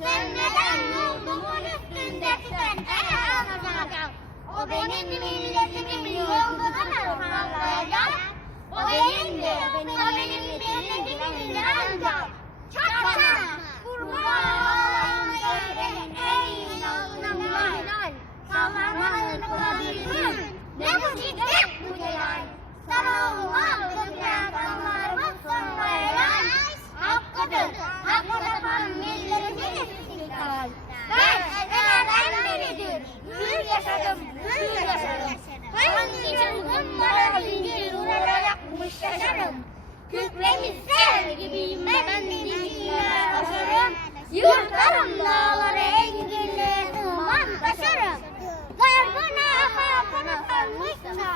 Sen neden yurdumun üstündesin ey Azerbaycan? O benim milletimin yıldızını parlayacak. O benimdir, o benim milletimin ancak. Çakma, kurban söyleyin ey inananlar. Sağlamanın kılabilirim, ne bu şiddet bu celal. Sana olmaz dökülen kanlarımız sonlayan. Hakkıdır, hakkı yapan milletin istiklal. Ben ezelden beridir, hür yaşadım, hür yaşarım. Hangi çılgınlara zincir vurarak yaşarım. Kükremizler gibiyim ben dinlere başarım. Yurtlarım dağları enginliğe tırman taşarım. Garbına kapını sarmışsa,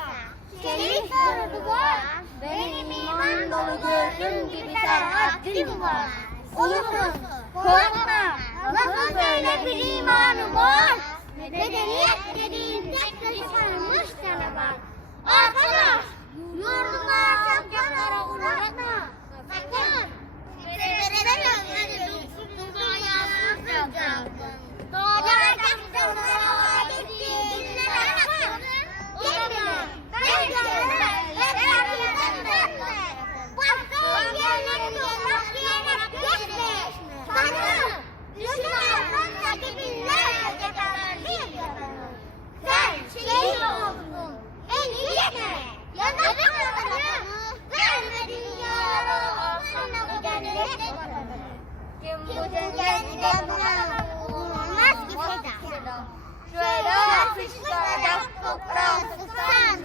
çelik sarı var. Benim iman dolu göğsüm gibi serhattim var. Ulusuz, korkma, nasıl böyle bir imanı var? Medeniyet dediğin tek taşı sarılmış canavar. Arkadaş, yurduma çapkalara uğratma. Sakın, verelim hadi dünyasız yapacağım. Doğacak çocuklara gitti, dinlere bakın. Gelmiyor, ben gelmem, hep yakındır. Baktığın yerleri dolmak diyerek geçme. Sakın, düşmanlarındaki binlerce kararlı yapıyorlar. Sen şehit olsun, en iyi yeter. Yanarım vatanı, verme dünyalara olsun bu cennet vatanı. Kim bu cennetten olmaz ki feda. Şöyle sıçrayacak toprağı sıksan